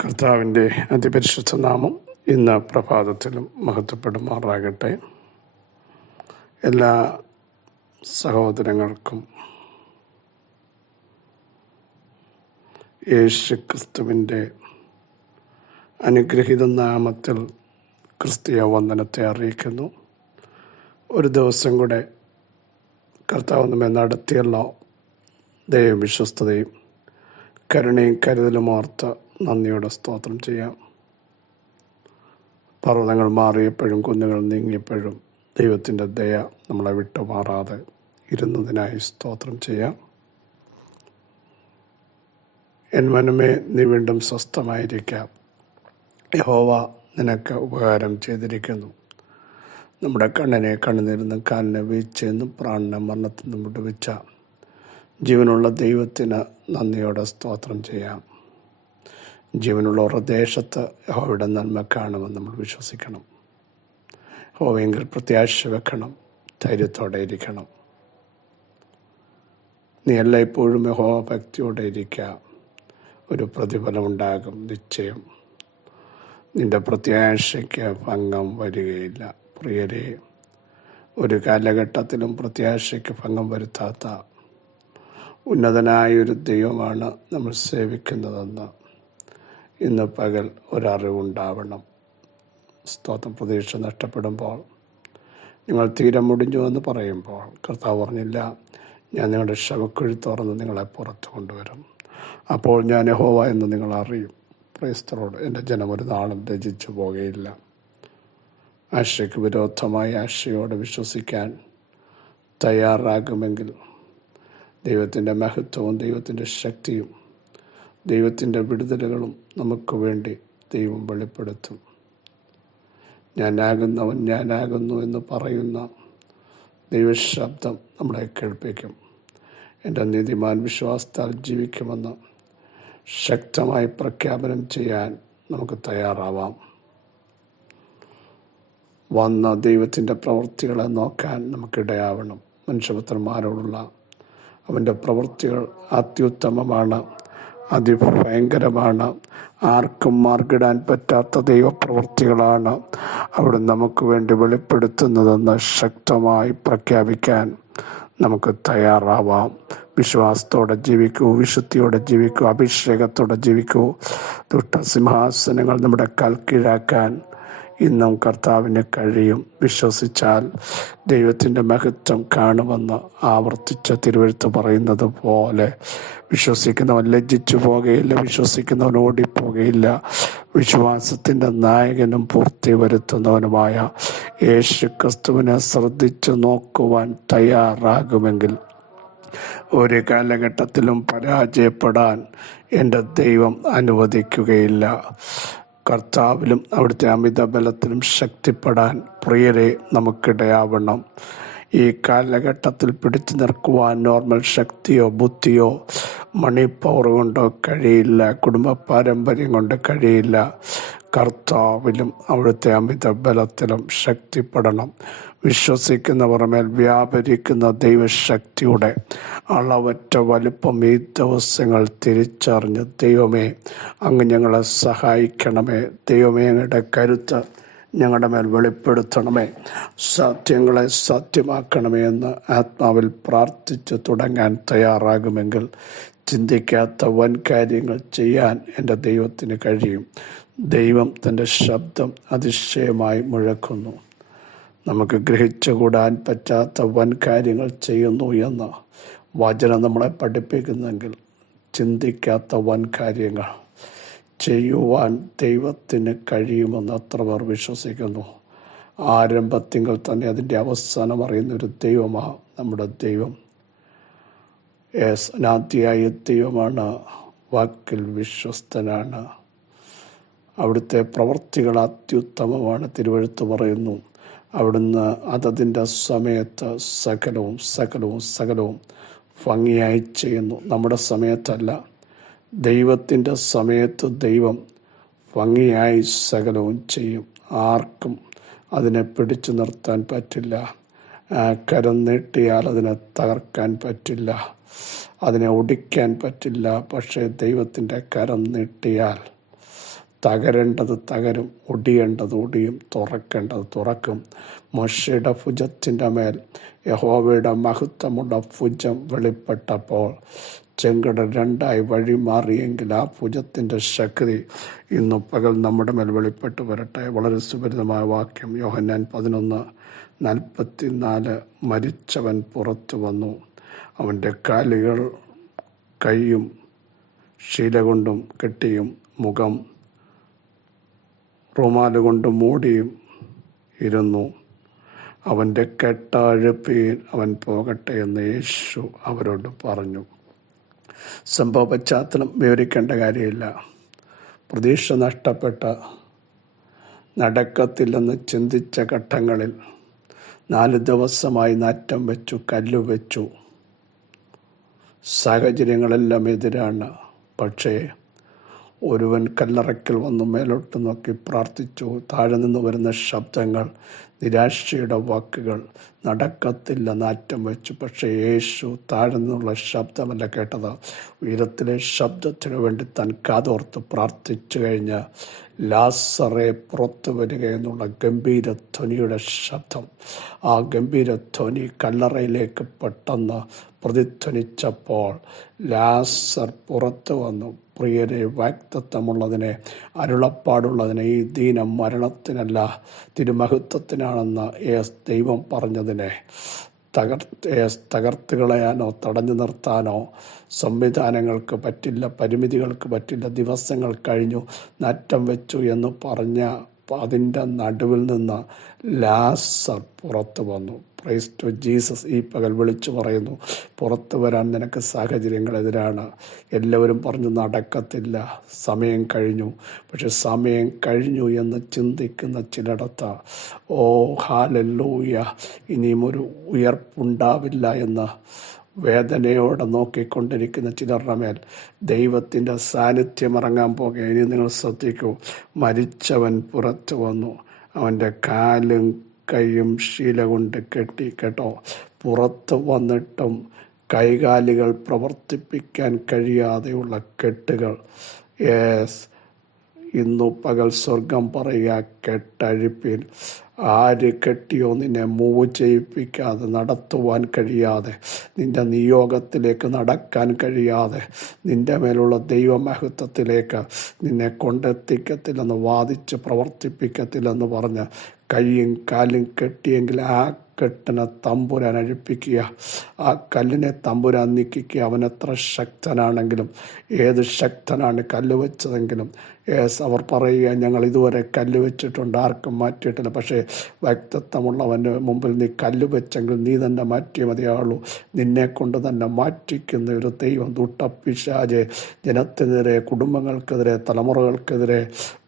കർത്താവിൻ്റെ അതിപരിശുദ്ധ നാമം ഇന്ന് പ്രഭാതത്തിലും മഹത്വപ്പെടുമാറാകട്ടെ. എല്ലാ സഹോദരങ്ങൾക്കും യേശു ക്രിസ്തുവിൻ്റെ അനുഗ്രഹീത നാമത്തിൽ ക്രിസ്തീയ വന്ദനത്തെ അറിയിക്കുന്നു. ഒരു ദിവസം കൂടെ കർത്താവ് നമ്മെ നടത്തിയല്ലോ ദൈവം വിശ്വസ്തതയും കരുണയും കരുതലും ഓർത്ത് നന്ദിയോടെ സ്തോത്രം ചെയ്യാം. പർവ്വതങ്ങൾ മാറിയപ്പോഴും കുന്നുകൾ നീങ്ങിയപ്പോഴും ദൈവത്തിൻ്റെ ദയ നമ്മളെ വിട്ടുമാറാതെ ഇരുന്നതിനായി സ്തോത്രം ചെയ്യാം. എൻ മനമേ, നീ വീണ്ടും സ്വസ്ഥമായിരിക്കാം. യഹോവ നിനക്ക് ഉപകാരം ചെയ്തിരിക്കുന്നു. നമ്മുടെ കണ്ണിനെ കണ്ണുനീരെന്നും കാലിനെ വീഴ്ചയെന്നും പ്രാണനെ മരണത്തിൽ നിന്നും വിടുവിച്ച ജീവനുള്ള ദൈവത്തിന് നന്ദിയോടെ സ്തോത്രം ചെയ്യാം. ജീവനുള്ള ഒരു ദേശത്ത് യഹോവയുടെ നന്മ കാണുമെന്ന് നമ്മൾ വിശ്വസിക്കണം. യഹോവയെങ്കിൽ പ്രത്യാശ വെക്കണം, ധൈര്യത്തോടെ ഇരിക്കണം. നീ എല്ലായ്പ്പോഴും യഹോവ ഭക്തിയോടെ ഇരിക്കുക. ഒരു പ്രതിഫലം ഉണ്ടാകും നിശ്ചയം. നിന്റെ പ്രത്യാശയ്ക്ക് ഭംഗം വരികയില്ല. പ്രിയരെ, ഒരു കാലഘട്ടത്തിലും പ്രത്യാശയ്ക്ക് ഭംഗം വരുത്താത്ത ഉന്നതനായൊരു ദൈവമാണ് നമ്മൾ സേവിക്കുന്നതെന്ന് ഇന്ന് പകൽ ഒരറിവുണ്ടാവണം. സ്തോത്രം. പ്രതീക്ഷ നഷ്ടപ്പെടുമ്പോൾ, നിങ്ങൾ തീരെ മുടിഞ്ഞു എന്ന് പറയുമ്പോൾ കർത്താവ് പറഞ്ഞില്ല, ഞാൻ നിങ്ങളുടെ ശവക്കുഴി തുറന്ന് നിങ്ങളെ പുറത്തു കൊണ്ടുവരും. അപ്പോൾ ഞാൻ യഹോവ എന്ന് നിങ്ങൾ അറിയും. ക്രൈസ്തവരോട് എൻ്റെ ജനം ഒരു നാളും രചിച്ചു പോകുകയില്ല. ആശയ്ക്ക് വിരോധമായി ആശയോടെ വിശ്വസിക്കാൻ തയ്യാറാകുമെങ്കിൽ ദൈവത്തിൻ്റെ മഹത്വവും ദൈവത്തിൻ്റെ ശക്തിയും ദൈവത്തിൻ്റെ വിടുതലുകളും നമുക്ക് വേണ്ടി ദൈവം വെളിപ്പെടുത്തും. ഞാനാകുന്നവൻ ഞാനാകുന്നു എന്ന് പറയുന്ന ദൈവശബ്ദം നമ്മളെ കേൾപ്പിക്കും. എൻ്റെ നീതിമാൻ വിശ്വാസത്താൽ ജീവിക്കുമെന്ന് ശക്തമായി പ്രഖ്യാപനം ചെയ്യാൻ നമുക്ക് തയ്യാറാവാം. വന്ന ദൈവത്തിൻ്റെ പ്രവൃത്തികളെ നോക്കാൻ നമുക്കിടയാവണം. മനുഷ്യപുത്രന്മാരോടുള്ള അവൻ്റെ പ്രവൃത്തികൾ അത്യുത്തമമാണ്, അതിഭയങ്കരമാണ്. ആർക്കും മാർഗിടാൻ പറ്റാത്ത ദൈവപ്രവൃത്തികളാണ് അവിടെ നമുക്ക് വേണ്ടി വെളിപ്പെടുത്തുന്നതെന്ന് ശക്തമായി പ്രഖ്യാപിക്കാൻ നമുക്ക് തയ്യാറാവാം. വിശ്വാസത്തോടെ ജീവിക്കൂ, വിശുദ്ധിയോടെ ജീവിക്കൂ, അഭിഷേകത്തോടെ ജീവിക്കൂ. ദുഷ്ടസിംഹാസനങ്ങൾ നമ്മുടെ കൽക്കീഴാക്കാൻ ഇന്നും കർത്താവിന് കഴിയും. വിശ്വസിച്ചാൽ ദൈവത്തിൻ്റെ മഹത്വം കാണുമെന്ന് ആവർത്തിച്ച തിരുവെഴുത്ത് പറയുന്നത് പോലെ വിശ്വസിക്കുന്നവൻ ലജ്ജിച്ചു പോകുകയില്ല, വിശ്വസിക്കുന്നവൻ ഓടിപ്പോകുകയില്ല. വിശ്വാസത്തിൻ്റെ നായകനും പൂർത്തി വരുത്തുന്നവനുമായ യേശു ക്രിസ്തുവിനെ ശ്രദ്ധിച്ചു നോക്കുവാൻ തയ്യാറാകുമെങ്കിൽ ഒരു കാലഘട്ടത്തിലും പരാജയപ്പെടാൻ എൻ്റെ ദൈവം അനുവദിക്കുകയില്ല. കർത്താവിലും അവിടുത്തെ അമിത ബലത്തിലും ശക്തിപ്പെടാൻ പ്രിയരെ നമുക്കിടയാവണം. ഈ കാലഘട്ടത്തിൽ പിടിച്ചു നിൽക്കുവാൻ നോർമൽ ശക്തിയോ ബുദ്ധിയോ മണി പവർ കൊണ്ടോ കഴിയില്ല, കുടുംബ പാരമ്പര്യം കൊണ്ട് കഴിയില്ല. കർത്താവിലും അവിടുത്തെ അമിത ബലത്തിലും ശക്തിപ്പെടണം. വിശ്വസിക്കുന്നവർ മേൽ വ്യാപരിക്കുന്ന ദൈവശക്തിയുടെ അളവറ്റ വലുപ്പം ഈ ദിവസങ്ങൾ തിരിച്ചറിഞ്ഞ്, ദൈവമേ അങ്ങ് ഞങ്ങളെ സഹായിക്കണമേ, ദൈവമേ അങ്ങയുടെ കരുത്ത് ഞങ്ങളുടെ മേൽ വെളിപ്പെടുത്തണമേ, സത്യങ്ങളെ സത്യമാക്കണമേ എന്ന് ആത്മാവിൽ പ്രാർത്ഥിച്ചു തുടങ്ങാൻ തയ്യാറാകുമെങ്കിൽ ചിന്തിക്കാത്ത വൻ കാര്യങ്ങൾ ചെയ്യാൻ എൻ്റെ ദൈവത്തിന് കഴിയും. ദൈവം തൻ്റെ ശബ്ദം അതിശയമായി മുഴക്കുന്നു. നമുക്ക് ഗ്രഹിച്ചുകൂടാൻ പറ്റാത്ത വൻ കാര്യങ്ങൾ ചെയ്യുന്നു എന്ന് വചനം നമ്മളെ പഠിപ്പിക്കുന്നെങ്കിൽ ചിന്തിക്കാത്ത വൻ കാര്യങ്ങൾ ചെയ്യുവാൻ ദൈവത്തിന് കഴിയുമെന്ന് എത്ര പേർ വിശ്വസിക്കുന്നു? ആരംഭത്തിങ്കിൽ തന്നെ അതിൻ്റെ അവസാനം അറിയുന്ന ഒരു ദൈവമാണ് നമ്മുടെ ദൈവം. അനാദിയായ ദൈവമാണ്, വാക്കിൽ വിശ്വസ്തനാണ്. അവിടുത്തെ പ്രവൃത്തികൾ അത്യുത്തമമാണ്. തിരുവെഴുത്ത് പറയുന്നു, അവിടുന്ന് അതതിൻ്റെ സമയത്ത് സകലവും ഭംഗിയായി ചെയ്യുന്നു. നമ്മുടെ സമയത്തല്ല, ദൈവത്തിൻ്റെ സമയത്ത് ദൈവം ഭംഗിയായി സകലവും ചെയ്യും. ആർക്കും അതിനെ പിടിച്ചു നിർത്താൻ പറ്റില്ല. കരം നീട്ടിയാൽ അതിനെ തകർക്കാൻ പറ്റില്ല, അതിനെ ഒടിക്കാൻ പറ്റില്ല. പക്ഷേ ദൈവത്തിൻ്റെ കരം നീട്ടിയാൽ തകരേണ്ടത് തകരും, ഒടിയേണ്ടത് ഒടിയും, തുറക്കേണ്ടത് തുറക്കും. മോശയുടെ ഭുജത്തിൻ്റെ മേൽ യഹോവയുടെ മഹത്വമുള്ള ഭുജം വെളിപ്പെട്ടപ്പോൾ ചെങ്കടൽ രണ്ടായി വഴി മാറിയെങ്കിൽ ആ ഭുജത്തിൻ്റെ ശക്തി ഇന്നു പകൽ നമ്മുടെ മേൽ വെളിപ്പെട്ട് വരട്ടെ. വളരെ സുപരിതമായ വാക്യം യോഹന്നാൻ 11:44. മരിച്ചവൻ പുറത്തു വന്നു, അവൻ്റെ കാലുകൾ കൈയും ശീല കൊണ്ടും കെട്ടിയും മുഖം റുമാലുകൊണ്ട് മൂടിയും ഇരുന്നു. അവൻ്റെ കെട്ടഴിപ്പീൻ, അവൻ പോകട്ടെ എന്ന് യേശു അവരോട് പറഞ്ഞു. സംഭവ പശ്ചാത്തലം വിവരിക്കേണ്ട കാര്യമില്ല. പ്രതീക്ഷ നഷ്ടപ്പെട്ട, നടക്കത്തില്ലെന്ന് ചിന്തിച്ച ഘട്ടങ്ങളിൽ 4 ദിവസമായി നാറ്റം വെച്ചു, കല്ലു വെച്ചു. സാഹചര്യങ്ങളെല്ലാം എതിരാണ്. പക്ഷേ ഒരുവൻ കല്ലറയ്ക്കൽ വന്നു മേലോട്ട് നോക്കി പ്രാർത്ഥിച്ചു. താഴെ നിന്ന് വരുന്ന ശബ്ദങ്ങൾ നിരാശയുടെ വാക്കുകൾ. നടക്കത്തില്ല, നാറ്റം വെച്ചു. പക്ഷേ യേശു താഴെ നിന്നുള്ള ശബ്ദമല്ല കേട്ടത്, ഉയരത്തിലെ ശബ്ദത്തിനു വേണ്ടി താൻ കാതോർത്ത് പ്രാർത്ഥിച്ചു കഴിഞ്ഞ് ലാസറെ പുറത്തു വരിക എന്നുള്ള ഗംഭീരധ്വനിയുടെ ശബ്ദം. ആ ഗംഭീരധ്വനി കല്ലറയിലേക്ക് പെട്ടെന്ന് പ്രതിധ്വനിച്ചപ്പോൾ ലാസർ പുറത്തു വന്നു. പ്രിയരെ, വാഗ്ദത്തമുള്ളതിനെ, അരുളപ്പാടുള്ളതിനെ, ഈ ദീനം മരണത്തിനല്ല തിരുമഹത്വത്തിനാണെന്ന് ദൈവം പറഞ്ഞതിനെ തകർത്ത് കളയാനോ തടഞ്ഞു നിർത്താനോ സംവിധാനങ്ങൾക്ക് പറ്റില്ല, പരിമിതികൾക്ക് പറ്റില്ല. ദിവസങ്ങൾ കഴിഞ്ഞു, നാറ്റം വെച്ചു എന്ന് പറഞ്ഞ അതിൻ്റെ നടുവിൽ നിന്ന് ലാസർ പുറത്തു വന്നു. Praise to Jesus. ഈ പകൽ വിളിച്ചു പറയുന്നു, പുറത്തു വരാൻ നിനക്ക് സാഹചര്യങ്ങൾ എതിരാണ്. എല്ലാവരും പറഞ്ഞു നടക്കത്തില്ല, സമയം കഴിഞ്ഞു. പക്ഷെ സമയം കഴിഞ്ഞു എന്ന് ചിന്തിക്കുന്ന ചിലയിടത്ത് ഹല്ലേലൂയ, ഇനിയും ഒരു ഉയർപ്പുണ്ടാവില്ല എന്ന് വേദനയോടെ നോക്കിക്കൊണ്ടിരിക്കുന്ന ചിലരുടെ മേൽ ദൈവത്തിൻ്റെ സാന്നിധ്യം ഇറങ്ങാൻ പോകുക. ഇനി നിങ്ങൾ ശ്രദ്ധിക്കൂ. മരിച്ചവൻ പുറത്തു വന്നു, അവൻ്റെ കാലും കൈയും ശീല കൊണ്ട് കെട്ടി. കേട്ടോ, പുറത്ത് വന്നിട്ടും കൈകാലുകൾ പ്രവർത്തിപ്പിക്കാൻ കഴിയാതെയുള്ള കെട്ടുകൾ. ഇന്നു പകൽ സ്വർഗം പറയുക, കെട്ടഴിപ്പിൻ. ആര് കെട്ടിയോ നിന്നെ മൂവ് ചെയ്യിപ്പിക്കാതെ, നടത്തുവാൻ കഴിയാതെ, നിന്റെ നിയോഗത്തിലേക്ക് നടക്കാൻ കഴിയാതെ, നിന്റെ മേലുള്ള ദൈവമഹത്വത്തിലേക്ക് നിന്നെ കൊണ്ടെത്തിക്കത്തില്ലെന്ന് വാദിച്ച് പ്രവർത്തിപ്പിക്കത്തില്ലെന്ന് പറഞ്ഞ് കൈയും കാലും കെട്ടിയെങ്കിൽ ആ കെട്ടിനെ തമ്പുരാൻ അഴിപ്പിക്കുക, ആ കല്ലിനെ തമ്പുരാൻ നീക്കിക്കുക. അവൻ എത്ര ശക്തനാണെങ്കിലും, ഏത് ശക്തനാണ് കല്ല് വെച്ചതെങ്കിലും, അവർ പറയുക, ഞങ്ങൾ ഇതുവരെ കല്ല് വെച്ചിട്ടുണ്ട്, ആർക്കും മാറ്റിയിട്ടില്ല. പക്ഷേ വ്യക്തിത്വമുള്ളവൻ്റെ മുമ്പിൽ നീ കല്ല് വെച്ചെങ്കിൽ നീ തന്നെ മാറ്റിയേ മതിയാവുള്ളൂ. നിന്നെ കൊണ്ട് തന്നെ മാറ്റിക്കുന്ന ഒരു ദൈവം. ദുഷ്ടപ്പിശാചെ ജനത്തിനെതിരെ, കുടുംബങ്ങൾക്കെതിരെ, തലമുറകൾക്കെതിരെ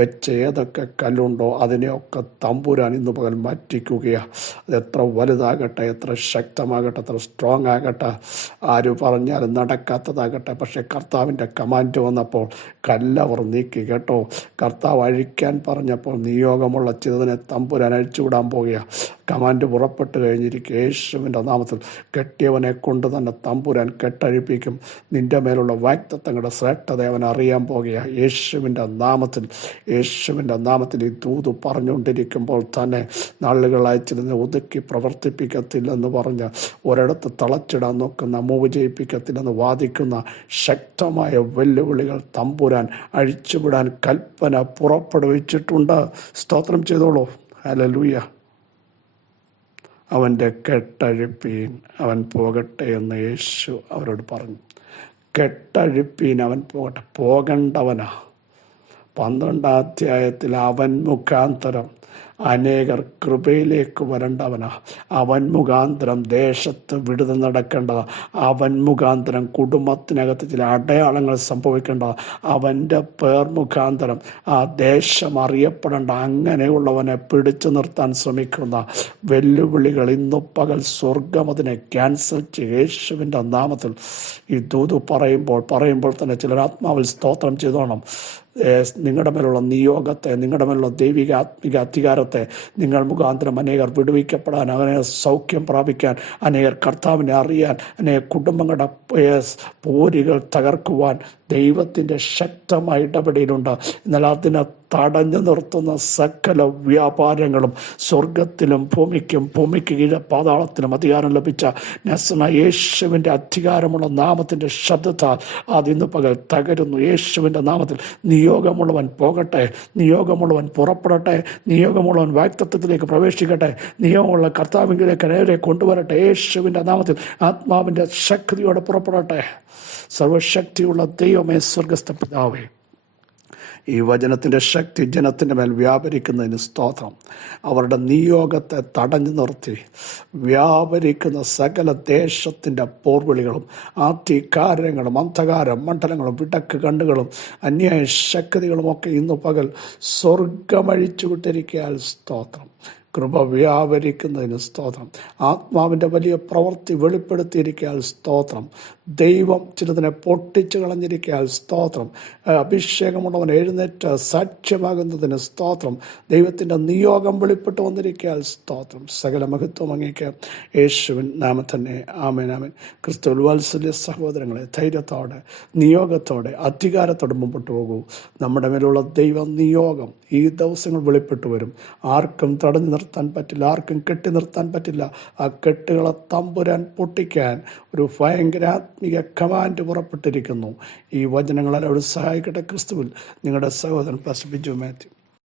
വെച്ച ഏതൊക്കെ കല്ലുണ്ടോ അതിനെയൊക്കെ തമ്പുരാൻ ഇന്ന് പകൽ മാറ്റിക്കുകയാണ്. അതെത്ര വലുതാകട്ടെ, എത്ര ശക്തമാകട്ടെ, എത്ര സ്ട്രോങ് ആകട്ടെ, ആര് പറഞ്ഞാലും നടക്കാത്തതാകട്ടെ, പക്ഷെ കർത്താവിൻ്റെ കമാൻഡ് വന്നപ്പോൾ കല്ലവർ നീക്കി. കേട്ടോ, കർത്താവ് അഴിക്കാൻ പറഞ്ഞപ്പോൾ നിയോഗമുള്ള ചിലതിനെ തമ്പുരാൻ അഴിച്ചുവിടാൻ പോകുക. കമാൻഡ് പുറപ്പെട്ട് കഴിഞ്ഞിരിക്കുക. യേശുവിൻ്റെ നാമത്തിൽ കെട്ടിയവനെ കൊണ്ട് തന്നെ തമ്പുരാൻ കെട്ടഴിപ്പിക്കും. നിന്റെ മേലുള്ള വാഗ്ദത്തങ്ങളുടെ ശ്രേഷ്ഠത അവൻ അറിയാൻ പോകുക. യേശുവിൻ്റെ നാമത്തിൽ ഈ ദൂത് പറഞ്ഞുകൊണ്ടിരിക്കുമ്പോൾ തന്നെ നാളുകളായി ചിലതിനെ ഒതുക്കി പ്രവർത്തിപ്പിക്കത്തില്ലെന്ന് പറഞ്ഞ് ഒരിടത്ത് തളച്ചിടാൻ നോക്കുന്ന, മൂവ് ചെയ്യിപ്പിക്കത്തില്ലെന്ന് വാദിക്കുന്ന ശക്തമായ വെല്ലുവിളികൾ തമ്പുരാൻ അഴിച്ചുവിടാൻ കൽപ്പന പുറപ്പെടുവിച്ചിട്ടുണ്ട്. സ്തോത്രം ചെയ്തോളൂ. ഹല്ലേലൂയ. അവൻ്റെ കെട്ടഴിപ്പീൻ, അവൻ പോകട്ടെ എന്ന് യേശു അവരോട് പറഞ്ഞു. കെട്ടഴിപ്പീൻ, അവൻ പോകട്ടെ. പോകേണ്ടവനാ. 12-ാം അധ്യായത്തിൽ അവൻ മുഖാന്തരം അനേകർ കൃപയിലേക്ക് വരേണ്ടവനാ. അവൻ മുഖാന്തരം ദേശത്ത് വിടുതൽ നടക്കേണ്ടതാ. അവൻ മുഖാന്തരം കുടുംബത്തിനകത്ത് ചില അടയാളങ്ങൾ സംഭവിക്കേണ്ടതാ. അവൻ്റെ പേർ മുഖാന്തരം ആ ദേശം അറിയപ്പെടേണ്ട. അങ്ങനെയുള്ളവനെ പിടിച്ചു നിർത്താൻ ശ്രമിക്കുന്ന വെല്ലുവിളികൾ ഇന്നു പകൽ സ്വർഗം അതിനെ ക്യാൻസൽ ചെയ്യും. യേശുവിൻ്റെ നാമത്തിൽ ഈ ദൂത് പറയുമ്പോൾ തന്നെ ചിലർ ആത്മാവിൽ സ്തോത്രം ചെയ്തോണം. നിങ്ങളുടെ മേലുള്ള നിയോഗത്തെ, നിങ്ങളുടെ മേലുള്ള ദൈവിക ആത്മിക അധികാരത്തെ നിങ്ങൾ മുഖാന്തരം അനേകർ വിടുവിക്കപ്പെടാൻ, അനേകർ സൗഖ്യം പ്രാപിക്കാൻ, അനേകർ കർത്താവിനെ അറിയാൻ, അനേക കുടുംബങ്ങളുടെ പോരുകൾ തകർക്കുവാൻ ദൈവത്തിൻ്റെ ശക്തമായ ഇടപെടലുണ്ട്. എന്നാൽ അതിനെ തടഞ്ഞു നിർത്തുന്ന സകല വ്യാപാരങ്ങളും സ്വർഗത്തിലും ഭൂമിക്ക് കീഴെ പാതാളത്തിലും അധികാരം ലഭിച്ച യേശുവിൻ്റെ അധികാരമുള്ള നാമത്തിൻ്റെ ശബ്ദത്താൽ അതിന്ന് പകൽ തകരുന്നു. യേശുവിൻ്റെ നാമത്തിൽ നിയോഗമുള്ളവൻ പോകട്ടെ, നിയോഗമുള്ളവൻ പുറപ്പെടട്ടെ, നിയോഗമുള്ളവൻ വാഗ്ദത്തത്തിലേക്ക് പ്രവേശിക്കട്ടെ, നിയോഗമുള്ള കർത്താവിലേക്ക് നേരെ കൊണ്ടുവരട്ടെ. യേശുവിൻ്റെ നാമത്തിൽ ആത്മാവിൻ്റെ ശക്തിയോടെ പുറപ്പെടട്ടെ. സർവശക്തിയുള്ള ദൈവമേ, സ്വർഗസ്ഥ പിതാവേ, ഈ വചനത്തിൻ്റെ ശക്തി ജനത്തിൻ്റെ മേൽ വ്യാപരിക്കുന്നതിന് സ്തോത്രം. അവരുടെ നിയോഗത്തെ തടഞ്ഞു നിർത്തി വ്യാപരിക്കുന്ന സകല ദേശത്തിൻ്റെ പോർവിളികളും ആധികാരങ്ങളും അന്ധകാര മണ്ഡലങ്ങളും വിടക്ക് കണ്ണുകളും അന്യായ ശക്തികളും ഒക്കെ ഇന്ന് പകൽ സ്വർഗമഴിച്ചു വിട്ടിരിക്കാൻ സ്തോത്രം. കൃപ വ്യാപരിക്കുന്നതിന് സ്തോത്രം. ആത്മാവിൻ്റെ വലിയ പ്രവൃത്തി വെളിപ്പെടുത്തിയിരിക്കാൻ സ്തോത്രം. ദൈവം ചിലതിനെ പൊട്ടിച്ചു കളഞ്ഞിരിക്കാൻ സ്തോത്രം. അഭിഷേകമുള്ളവൻ എഴുന്നേറ്റ് സാക്ഷ്യമാകുന്നതിന് സ്തോത്രം. ദൈവത്തിൻ്റെ നിയോഗം വെളിപ്പെട്ട് വന്നിരിക്കാൻ സ്തോത്രം. സകല മഹത്വം അങ്ങേക്ക് യേശുവിൻ നാമത്തിൽ തന്നെ. ആമേൻ, ആമേൻ. ക്രിസ്തുവിൽ വാത്സല്യ സഹോദരങ്ങളെ, ധൈര്യത്തോടെ, നിയോഗത്തോടെ, അധികാരത്തോടെ മുമ്പോട്ട് പോകൂ. നമ്മുടെ മേലുള്ള ദൈവ നിയോഗം ഈ ദിവസങ്ങൾ വെളിപ്പെട്ടു വരും. ആർക്കും തടഞ്ഞു നിർത്താൻ പറ്റില്ല, ആർക്കും കെട്ടി നിർത്താൻ പറ്റില്ല. ആ കെട്ടുകളെ തമ്പുരാൻ പൊട്ടിക്കാൻ ഒരു ഭയങ്കര ആത്മീയ കമാൻഡ് പുറപ്പെട്ടിരിക്കുന്നു. ഈ വചനങ്ങളെല്ലാം സഹായിക്കട്ടെ. ക്രിസ്തുവിൽ നിങ്ങളുടെ സഹോദരൻ പാസ്റ്റർ ബിജു മാത്യു.